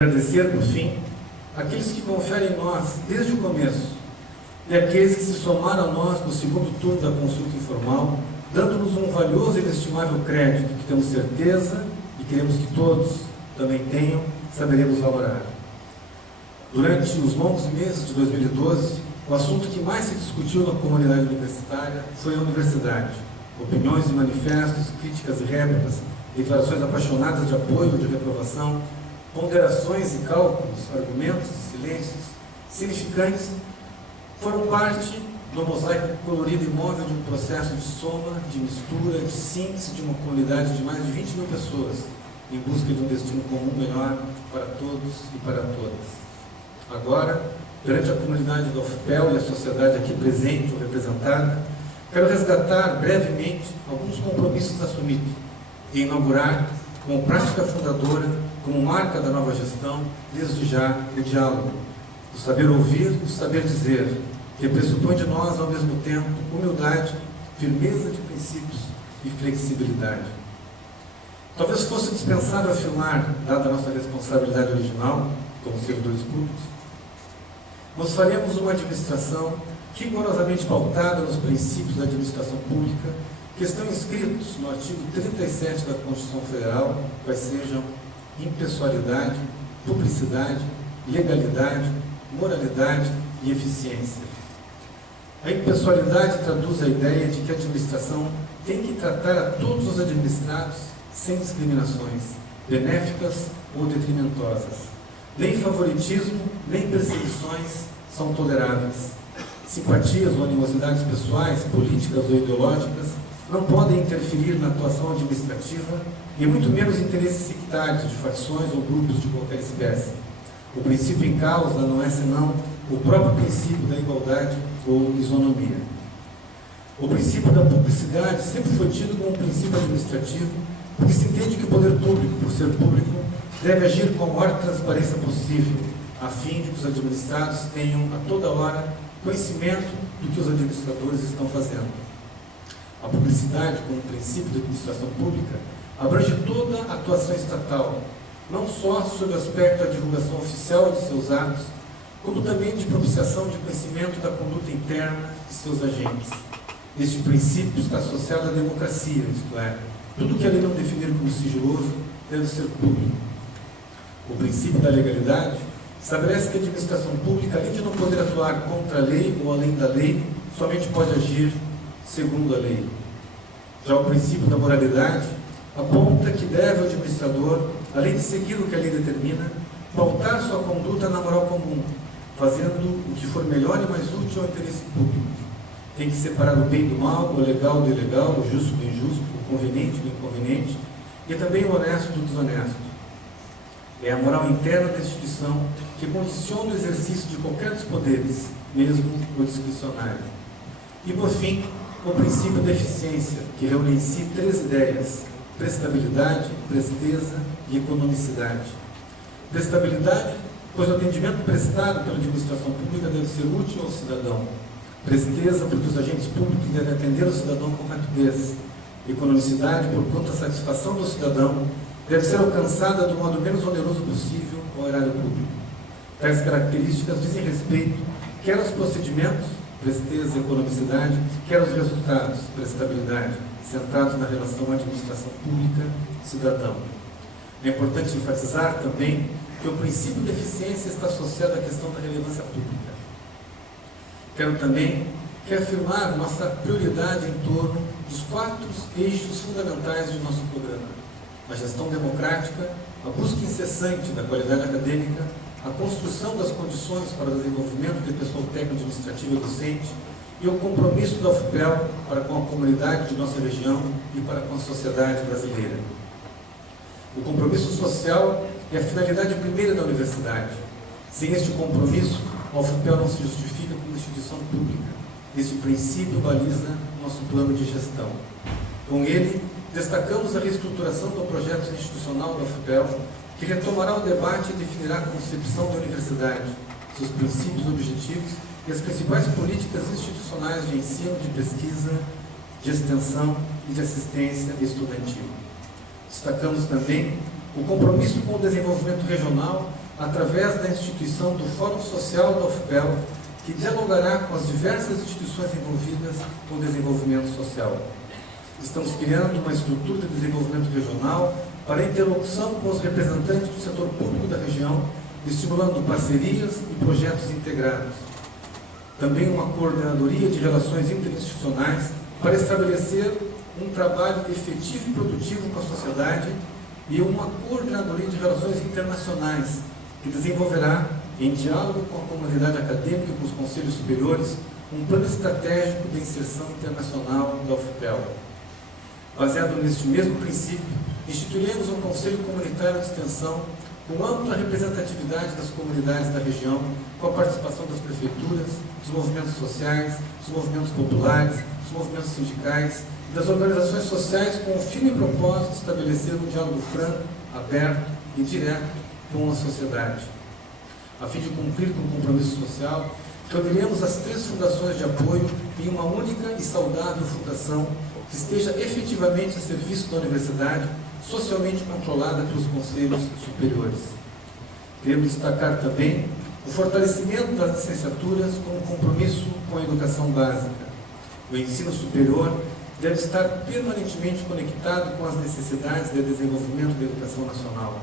Agradecer, por fim, aqueles que conferem em nós desde o começo e aqueles que se somaram a nós no segundo turno da consulta informal, dando-nos um valioso e inestimável crédito que temos certeza e queremos que todos também tenham, saberemos valorar. Durante os longos meses de 2012, o assunto que mais se discutiu na comunidade universitária foi a universidade. Opiniões e manifestos, críticas e réplicas, declarações apaixonadas de apoio ou de reprovação, ponderações e cálculos, argumentos e silêncios significantes foram parte do mosaico colorido e móvel de um processo de soma, de mistura, de síntese de uma comunidade de mais de 20 mil pessoas em busca de um destino comum melhor para todos e para todas. Agora, perante a comunidade do UFPEL e a sociedade aqui presente ou representada, quero resgatar brevemente alguns compromissos assumidos e inaugurar como prática fundadora, como marca da nova gestão, desde já, o diálogo, o saber ouvir, o saber dizer, que pressupõe de nós, ao mesmo tempo, humildade, firmeza de princípios e flexibilidade. Talvez fosse dispensável afirmar, dada a nossa responsabilidade original, como servidores públicos, nós faremos uma administração rigorosamente pautada nos princípios da administração pública, que estão inscritos no artigo 37 da Constituição Federal, quais sejam impessoalidade, publicidade, legalidade, moralidade e eficiência. A impessoalidade traduz a ideia de que a administração tem que tratar a todos os administrados sem discriminações, benéficas ou detrimentosas. Nem favoritismo, nem perseguições são toleráveis. Simpatias ou animosidades pessoais, políticas ou ideológicas não podem interferir na atuação administrativa e muito menos interesses sectários de facções ou grupos de qualquer espécie. O princípio em causa não é senão o próprio princípio da igualdade ou isonomia. O princípio da publicidade sempre foi tido como um princípio administrativo, porque se entende que o poder público, por ser público, deve agir com a maior transparência possível, a fim de que os administrados tenham a toda hora conhecimento do que os administradores estão fazendo. A publicidade, como princípio de administração pública, abrange toda a atuação estatal, não só sob o aspecto da divulgação oficial de seus atos, como também de propiciação de conhecimento da conduta interna de seus agentes. Este princípio está associado à democracia, isto é, tudo que a lei não definir como sigiloso deve ser público. O princípio da legalidade estabelece que a administração pública, além de não poder atuar contra a lei ou além da lei, somente pode agir segundo a lei. Já o princípio da moralidade aponta que deve o administrador, além de seguir o que a lei determina, pautar sua conduta na moral comum, fazendo o que for melhor e mais útil ao interesse público. Tem que separar o bem do mal, o legal do ilegal, o justo do injusto, o conveniente do inconveniente e também o honesto do desonesto. É a moral interna da instituição que condiciona o exercício de qualquer dos poderes, mesmo o discricionário. E, por fim, o princípio da eficiência, que reúne em si três ideias: prestabilidade, presteza e economicidade. Prestabilidade, pois o atendimento prestado pela administração pública deve ser útil ao cidadão. Presteza, porque os agentes públicos devem atender o cidadão com rapidez. Economicidade, porquanto a satisfação do cidadão deve ser alcançada do modo menos oneroso possível ao erário público. Tais características dizem respeito quer aos procedimentos, presteza e economicidade, quer aos resultados, prestabilidade, centrados na relação administração pública-cidadão. É importante enfatizar também que o princípio de eficiência está associado à questão da relevância pública. Quero também reafirmar nossa prioridade em torno dos quatro eixos fundamentais de nosso programa: a gestão democrática, a busca incessante da qualidade acadêmica, a construção das condições para o desenvolvimento de pessoal técnico-administrativo e docente e o compromisso da UFPEL para com a comunidade de nossa região e para com a sociedade brasileira. O compromisso social é a finalidade primeira da universidade. Sem este compromisso, a UFPEL não se justifica como instituição pública. Este princípio baliza nosso plano de gestão. Com ele, destacamos a reestruturação do projeto institucional da UFPEL, que retomará o debate e definirá a concepção da universidade, seus princípios objetivos e as principais políticas institucionais de ensino, de pesquisa, de extensão e de assistência estudantil. Destacamos também o compromisso com o desenvolvimento regional através da instituição do Fórum Social da UFPEL, que dialogará com as diversas instituições envolvidas com o desenvolvimento social. Estamos criando uma estrutura de desenvolvimento regional para interlocução com os representantes do setor público da região, estimulando parcerias e projetos integrados. Também uma coordenadoria de relações interinstitucionais para estabelecer um trabalho efetivo e produtivo com a sociedade e uma coordenadoria de relações internacionais que desenvolverá, em diálogo com a comunidade acadêmica e com os conselhos superiores, um plano estratégico de inserção internacional da UFPEL. Baseado neste mesmo princípio, instituiremos um Conselho Comunitário de Extensão com ampla representatividade das comunidades da região, com a participação das prefeituras, dos movimentos sociais, dos movimentos populares, dos movimentos sindicais e das organizações sociais, com o firme propósito de estabelecer um diálogo franco, aberto e direto com a sociedade. A fim de cumprir com o compromisso social, reuniremos as 3 fundações de apoio em uma única e saudável fundação que esteja efetivamente a serviço da universidade, socialmente controlada pelos conselhos superiores. Queremos destacar também o fortalecimento das licenciaturas como compromisso com a educação básica. O ensino superior deve estar permanentemente conectado com as necessidades de desenvolvimento da educação nacional.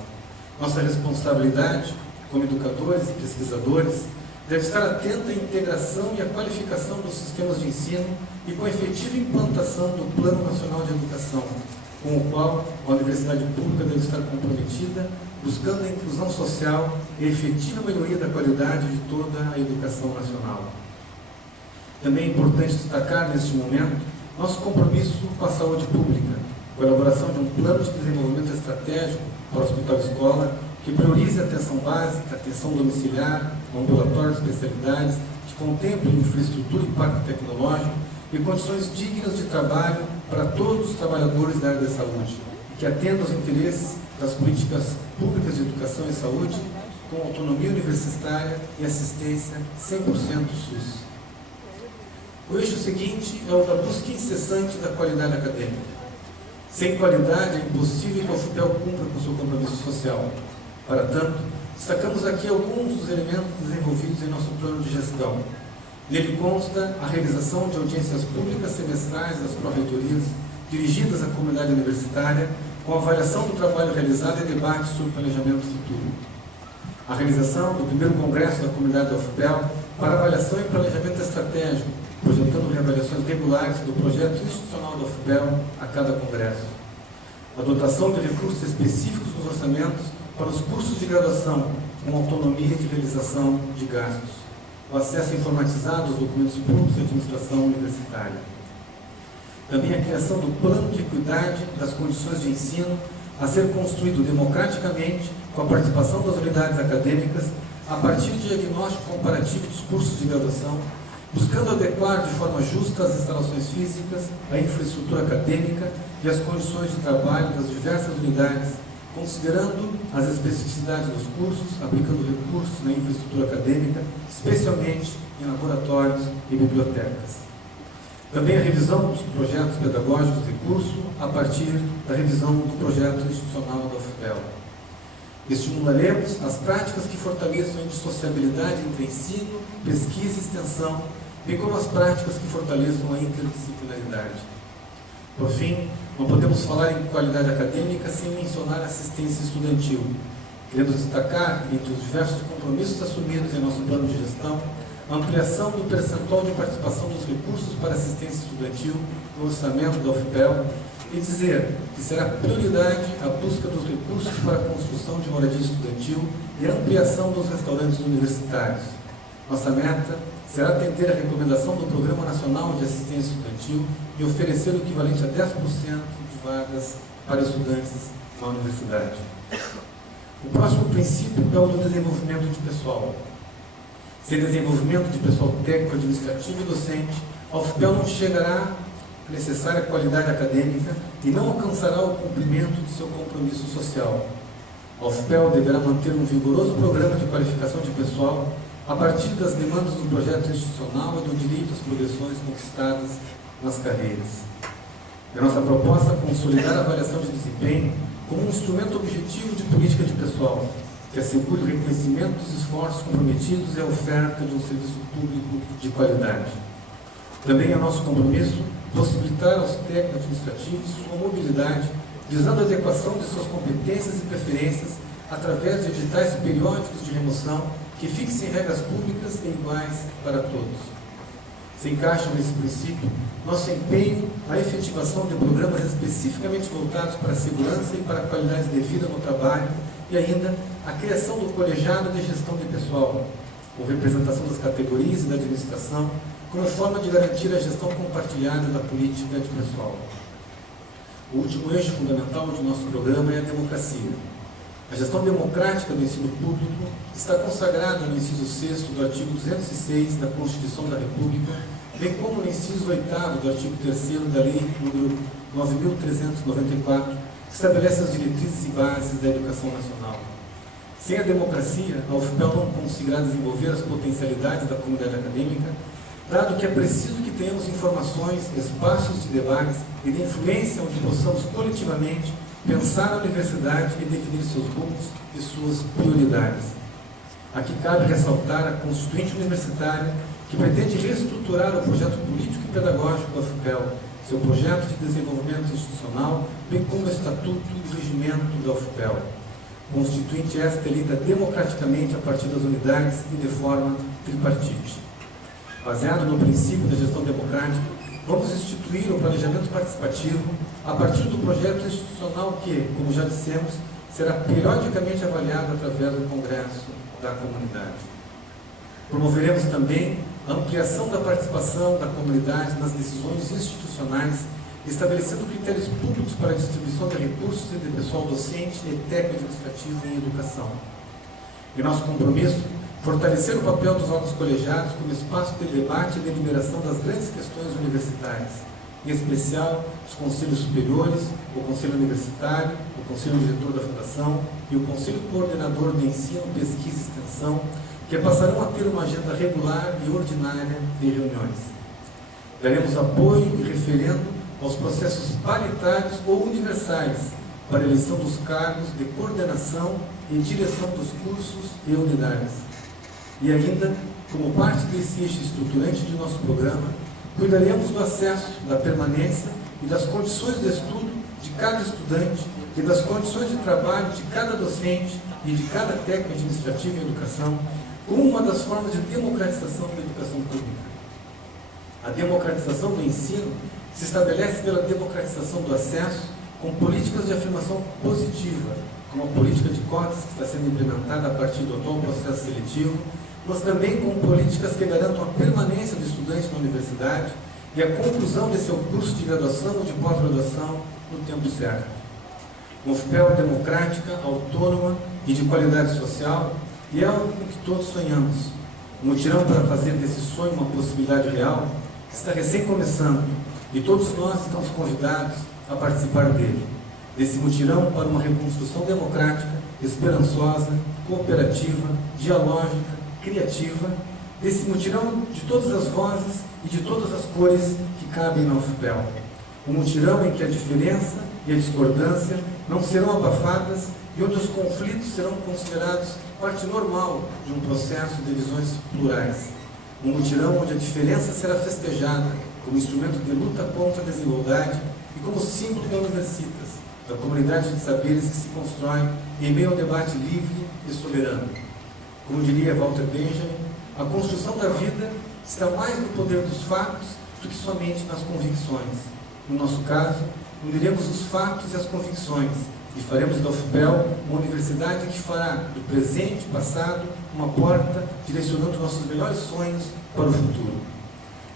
Nossa responsabilidade, como educadores e pesquisadores, deve estar atenta à integração e à qualificação dos sistemas de ensino e com a efetiva implantação do Plano Nacional de Educação, com o qual a universidade pública deve estar comprometida, buscando a inclusão social e a efetiva melhoria da qualidade de toda a educação nacional. Também é importante destacar, neste momento, nosso compromisso com a saúde pública, com a elaboração de um plano de desenvolvimento estratégico para o hospital-escola, que priorize a atenção básica, atenção domiciliar, ambulatório de especialidades, que contemple infraestrutura e parque tecnológico e condições dignas de trabalho para todos os trabalhadores da área da saúde, e que atenda aos interesses das políticas públicas de educação e saúde, com autonomia universitária e assistência 100% SUS. O eixo seguinte é o da busca incessante da qualidade acadêmica. Sem qualidade, é impossível que a UFPEL cumpra com seu compromisso social. Para tanto, destacamos aqui alguns dos elementos desenvolvidos em nosso plano de gestão. Nele consta a realização de audiências públicas semestrais das pró-reitorias, dirigidas à comunidade universitária, com avaliação do trabalho realizado e debate sobre planejamento futuro. A realização do primeiro congresso da comunidade da UFPEL para avaliação e planejamento estratégico, projetando reavaliações regulares do projeto institucional da UFPEL a cada congresso. A dotação de recursos específicos nos orçamentos para os cursos de graduação, com autonomia de realização de gastos. O acesso informatizado aos documentos públicos de administração universitária. Também a criação do plano de equidade das condições de ensino a ser construído democraticamente com a participação das unidades acadêmicas a partir de diagnóstico comparativo dos cursos de graduação, buscando adequar de forma justa as instalações físicas, a infraestrutura acadêmica e as condições de trabalho das diversas unidades, considerando as especificidades dos cursos, aplicando recursos na infraestrutura acadêmica, especialmente em laboratórios e bibliotecas. Também a revisão dos projetos pedagógicos de curso a partir da revisão do projeto institucional da UFPEL. Estimularemos as práticas que fortaleçam a indissociabilidade entre ensino, pesquisa e extensão, bem como as práticas que fortaleçam a interdisciplinaridade. Por fim, não podemos falar em qualidade acadêmica sem mencionar a assistência estudantil. Queremos destacar, entre os diversos compromissos assumidos em nosso plano de gestão, a ampliação do percentual de participação dos recursos para assistência estudantil no orçamento da UFPEL e dizer que será prioridade a busca dos recursos para a construção de moradia estudantil e a ampliação dos restaurantes universitários. Nossa meta será atender a recomendação do Programa Nacional de Assistência Estudantil e oferecer o equivalente a 10% de vagas para estudantes na universidade. O próximo princípio é o do desenvolvimento de pessoal. Sem desenvolvimento de pessoal técnico, administrativo e docente, a UFPEL não chegará à necessária qualidade acadêmica e não alcançará o cumprimento de seu compromisso social. A UFPEL deverá manter um vigoroso programa de qualificação de pessoal a partir das demandas do projeto institucional e do direito às progressões conquistadas nas carreiras. É nossa proposta consolidar a avaliação de desempenho como um instrumento objetivo de política de pessoal, que assegure o reconhecimento dos esforços comprometidos e a oferta de um serviço público de qualidade. Também é nosso compromisso possibilitar aos técnicos administrativos sua mobilidade, visando a adequação de suas competências e preferências através de editais periódicos de remoção que fixem regras públicas e iguais para todos. Se encaixam nesse princípio nosso empenho na efetivação de programas especificamente voltados para a segurança e para a qualidade de vida no trabalho e ainda a criação do colegiado de gestão de pessoal, com representação das categorias e da administração, como forma de garantir a gestão compartilhada da política de pessoal. O último eixo fundamental de nosso programa é a democracia. A gestão democrática do ensino público está consagrada no inciso 6º do artigo 206 da Constituição da República, bem como no inciso 8º do artigo 3º da Lei nº 9.394, que estabelece as diretrizes e bases da educação nacional. Sem a democracia, a UFPEL não conseguirá desenvolver as potencialidades da comunidade acadêmica, dado que é preciso que tenhamos informações, espaços de debates e de influência onde possamos coletivamente pensar a universidade e definir seus rumos e suas prioridades. Aqui cabe ressaltar a Constituinte Universitária, que pretende reestruturar o projeto político e pedagógico da UFPEL, seu projeto de desenvolvimento institucional, bem como o estatuto e o regimento da UFPEL. Constituinte esta eleita democraticamente a partir das unidades e de forma tripartite. Baseado no princípio da gestão democrática, vamos instituir o planejamento participativo a partir do projeto institucional que, como já dissemos, será periodicamente avaliado através do Congresso da Comunidade. Promoveremos também a ampliação da participação da comunidade nas decisões institucionais, estabelecendo critérios públicos para a distribuição de recursos e de pessoal docente e técnico-administrativo em educação. E nosso compromisso, fortalecer o papel dos órgãos colegiados como espaço de debate e deliberação das grandes questões universitárias, em especial os conselhos superiores, o conselho universitário, o conselho diretor da fundação e o conselho coordenador de ensino, pesquisa e extensão, que passarão a ter uma agenda regular e ordinária de reuniões. Daremos apoio e referendo aos processos paritários ou universais para a eleição dos cargos de coordenação e direção dos cursos e unidades. E ainda, como parte desse eixo estruturante de nosso programa, cuidaremos do acesso, da permanência e das condições de estudo de cada estudante e das condições de trabalho de cada docente e de cada técnico administrativo em educação, como uma das formas de democratização da educação pública. A democratização do ensino se estabelece pela democratização do acesso com políticas de afirmação positiva, como a política de cotas que está sendo implementada a partir do atual processo seletivo, mas também com políticas que garantam a permanência do estudante na universidade e a conclusão de seu curso de graduação ou de pós-graduação no tempo certo. Uma UFPEL democrática, autônoma e de qualidade social, e é algo com que todos sonhamos. O mutirão para fazer desse sonho uma possibilidade real está recém começando e todos nós estamos convidados a participar dele. Desse mutirão para uma reconstrução democrática, esperançosa, cooperativa, dialógica, criativa, desse mutirão de todas as vozes e de todas as cores que cabem na UFPEL. Um mutirão em que a diferença e a discordância não serão abafadas e onde os conflitos serão considerados parte normal de um processo de visões plurais. Um mutirão onde a diferença será festejada como instrumento de luta contra a desigualdade e como símbolo da Universitas, da comunidade de saberes que se constrói em meio ao debate livre e soberano. Como diria Walter Benjamin, a construção da vida está mais no poder dos fatos do que somente nas convicções. No nosso caso, uniremos os fatos e as convicções e faremos da UFPEL uma universidade que fará do presente e passado uma porta direcionando nossos melhores sonhos para o futuro.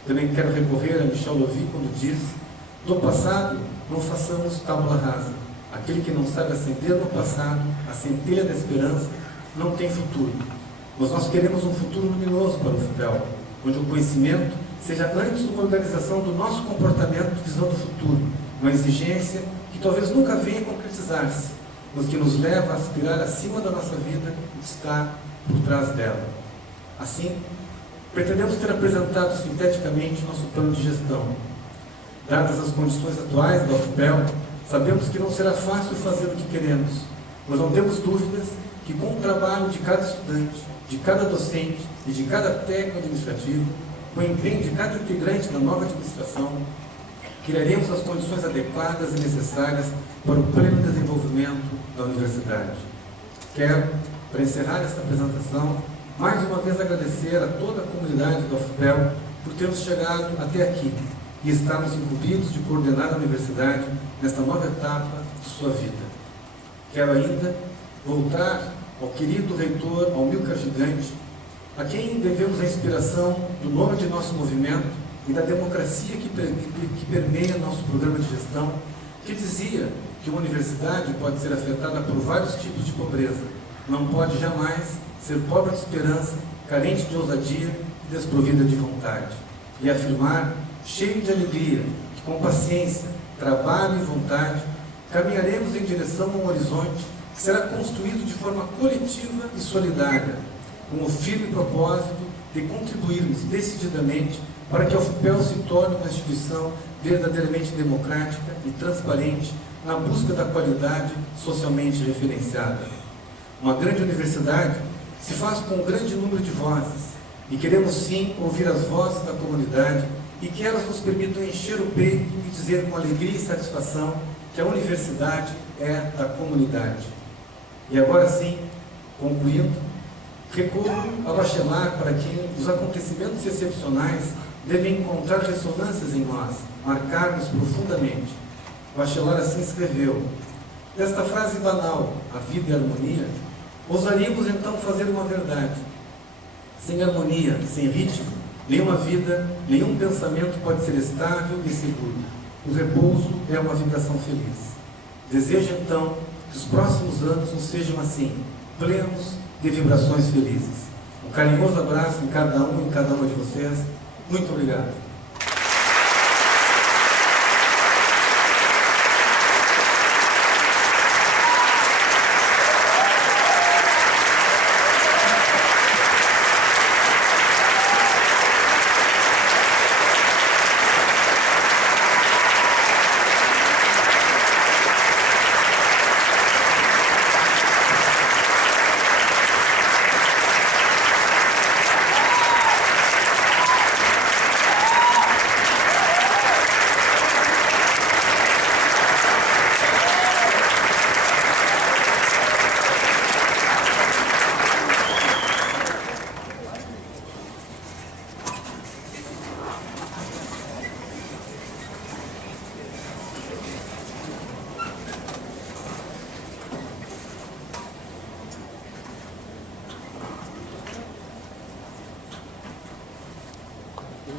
Também quero recorrer a Michel Louvi quando diz: do passado não façamos tábula rasa. Aquele que não sabe acender no passado a centelha da esperança não tem futuro. Mas nós queremos um futuro luminoso para o UFPEL, onde o conhecimento seja antes uma organização do nosso comportamento visando o futuro, uma exigência que talvez nunca venha concretizar-se, mas que nos leva a aspirar acima da nossa vida o que está por trás dela. Assim, pretendemos ter apresentado sinteticamente nosso plano de gestão. Dadas as condições atuais da UFPEL, sabemos que não será fácil fazer o que queremos, mas não temos dúvidas que com o trabalho de cada estudante, de cada docente e de cada técnico administrativo, com o empenho de cada integrante da nova administração, criaremos as condições adequadas e necessárias para o pleno desenvolvimento da universidade. Quero, para encerrar esta apresentação, mais uma vez agradecer a toda a comunidade da UFPEL por termos chegado até aqui e estarmos incumbidos de coordenar a universidade nesta nova etapa de sua vida. Quero ainda voltar ao querido reitor Amilcar Gigante, a quem devemos a inspiração do nome de nosso movimento e da democracia que permeia nosso programa de gestão, que dizia que uma universidade pode ser afetada por vários tipos de pobreza, não pode jamais ser pobre de esperança, carente de ousadia e desprovida de vontade. E afirmar, cheio de alegria, que com paciência, trabalho e vontade, caminharemos em direção a um horizonte que será construído de forma coletiva e solidária, com o firme propósito de contribuirmos decididamente para que a UFPEL se torne uma instituição verdadeiramente democrática e transparente na busca da qualidade socialmente referenciada. Uma grande universidade se faz com um grande número de vozes e queremos sim ouvir as vozes da comunidade e que elas nos permitam encher o peito e dizer com alegria e satisfação que a universidade é da comunidade. E agora sim, concluindo, recorro ao Bachelard para que os acontecimentos excepcionais devem encontrar ressonâncias em nós, marcar-nos profundamente. O Bachelard assim escreveu: desta frase banal, a vida é harmonia, ousaríamos então fazer uma verdade. Sem harmonia, sem ritmo, nenhuma vida, nenhum pensamento pode ser estável e seguro. O repouso é uma vibração feliz. Desejo então que os próximos anos nos sejam assim, plenos de vibrações felizes. Um carinhoso abraço em cada um e em cada uma de vocês. Muito obrigado.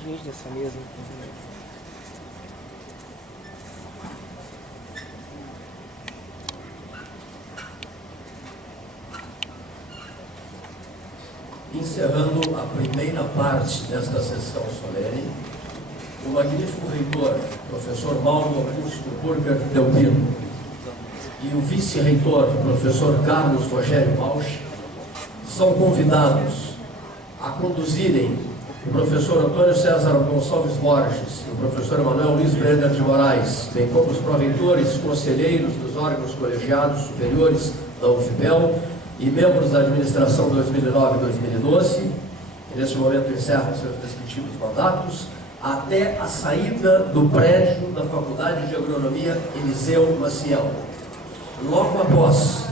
Gente dessa mesa. Encerrando a primeira parte desta sessão solene, o magnífico reitor, professor Mauro Augusto Burger Delpino, e o vice-reitor, professor Carlos Rogério Bausch, são convidados a conduzirem o professor Antônio César Gonçalves Borges e o professor Emanuel Luiz Brenner de Moraes, bem como os proreitores, conselheiros dos órgãos colegiados superiores da UFPEL e membros da administração 2009 e 2012, que neste momento encerram seus respectivos mandatos, até a saída do prédio da Faculdade de Agronomia Eliseu Maciel. Logo após,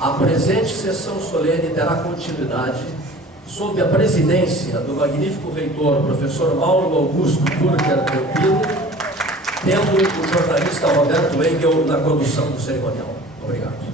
a presente sessão solene terá continuidade sob a presidência do magnífico reitor, professor Mauro Augusto Burger Delpino, tendo o jornalista Roberto Engel na condução do cerimonial. Obrigado.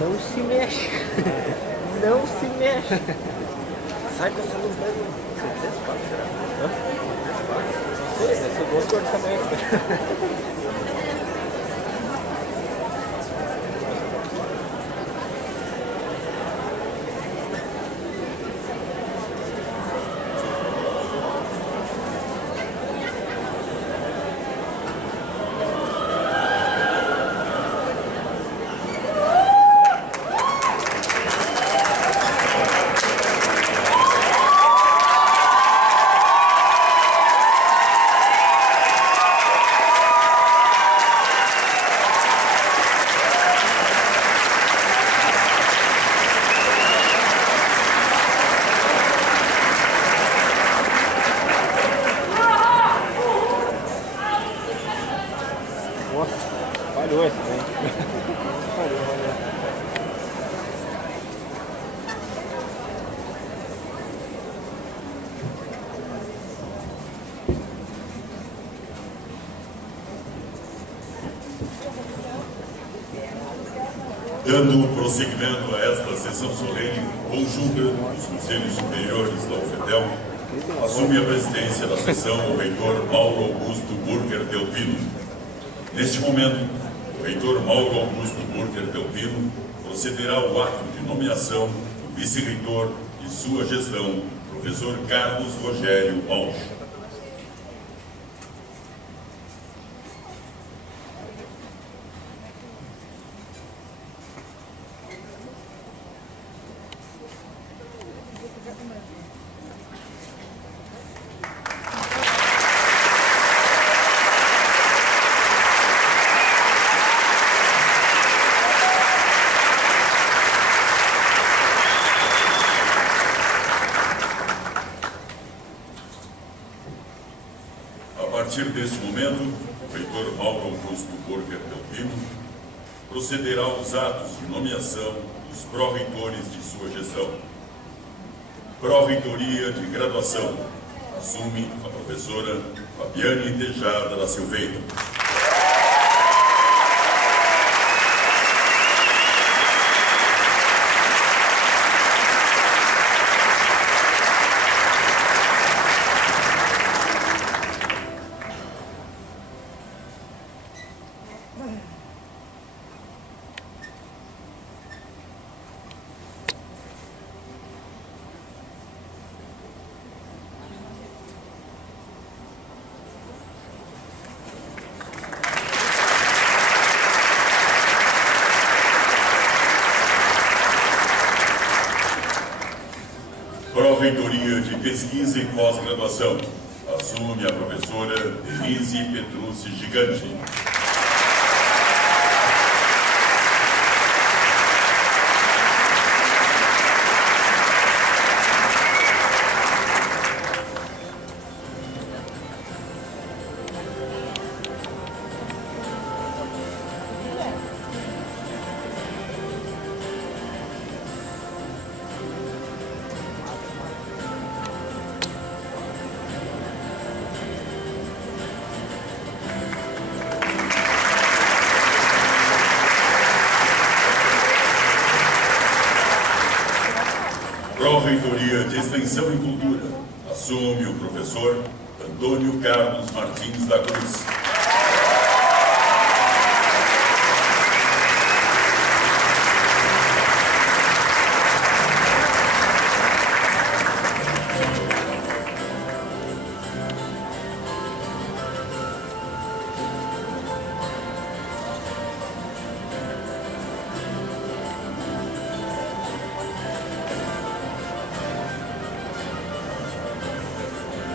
Não se mexe. Não se mexe. Sai com essa luz daí. Você tem espaço, será? Hã? Não sei, deve ser duas cores também. Nossa, falhou esse daí. Falhou. Dando prosseguimento a esta sessão solene conjunta dos Conselhos Superiores da UFETEL, assume a presidência da sessão o reitor Mauro Augusto Burger Delpino. Neste momento, o reitor Mauro Augusto Burger Delpino procederá ao ato de nomeação do vice-reitor e sua gestão, professor Carlos Rogério Malch. A partir deste momento, o reitor Mauro Augusto Burger Delpino procederá aos atos de nomeação dos pró-reitores de sua gestão. Pró-reitoria de graduação, assume a professora Fabiane Tejada da Silveira. Pró-reitoria de pesquisa e pós-graduação, assume a professora Denise Petrucci Gigante. Pró-reitoria de Extensão e Cultura, assume o professor Antônio Carlos Martins da Cruz.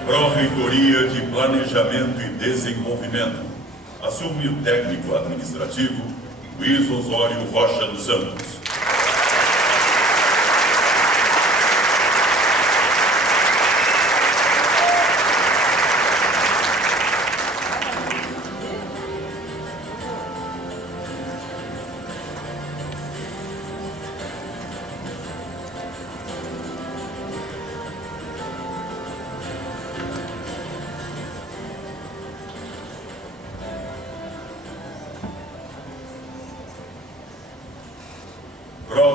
Pró-reitoria de Planejamento e Desenvolvimento, assume o técnico administrativo Luiz Osório Rocha dos Santos.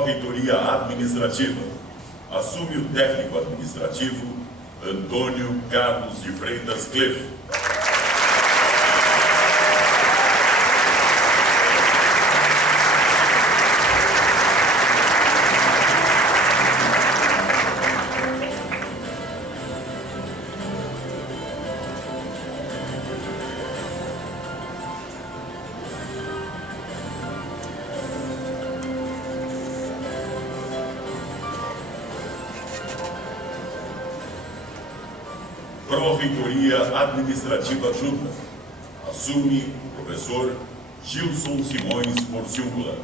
Pró-Reitoria Administrativa. Assume o técnico administrativo Antônio Carlos de Freitas Clef. Pró-Reitoria Administrativa Adjunta. Assume o professor Gilson Simões Porciúncula.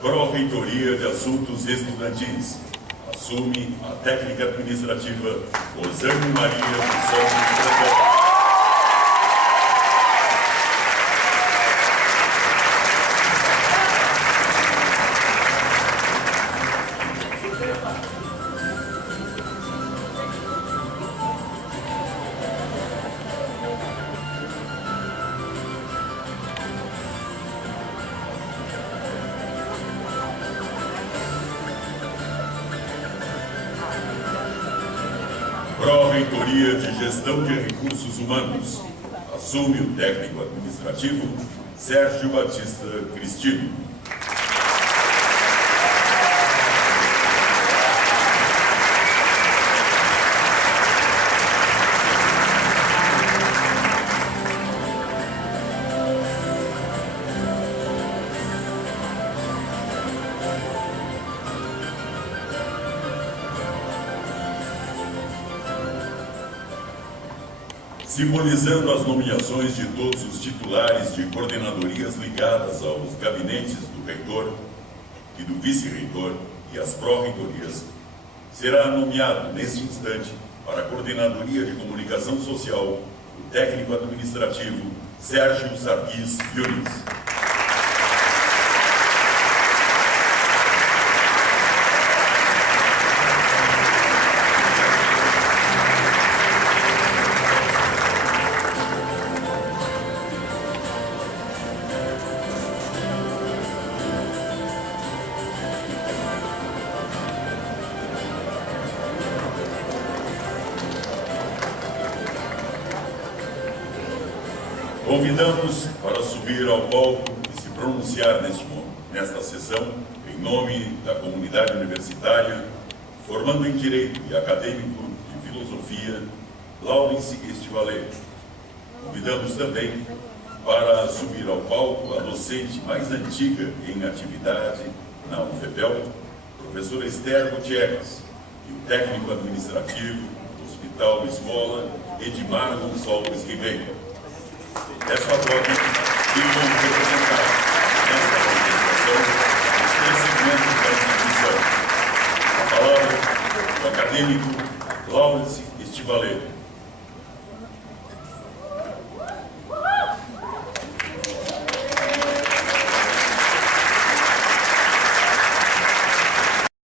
Pró-Reitoria de Assuntos Estudantis. Assume a técnica administrativa Rosane Maria dos Santos Franco. Pró-Reitoria de Gestão de Recursos Humanos. Assume o técnico administrativo Sérgio Batista Cristino. Simbolizando as nomeações de todos os titulares de coordenadorias ligadas aos gabinetes do reitor e do vice-reitor e às pró-reitorias, será nomeado, neste instante, para a Coordenadoria de Comunicação Social, o técnico administrativo Sérgio Sarquis Yunis. Convidamos para subir ao palco e se pronunciar nesta sessão, em nome da comunidade universitária, formando em Direito e acadêmico de Filosofia, Laurence Estivalé. Convidamos também para subir ao palco a docente mais antiga em atividade na UFPEL, professora Esther Gutierrez, e o técnico administrativo do Hospital Escola, Edmar Gonçalves Ribeiro. Dessa forma, que vão representar nesta apresentação os três segmentos da instituição. A palavra do acadêmico Laurence Estivalé.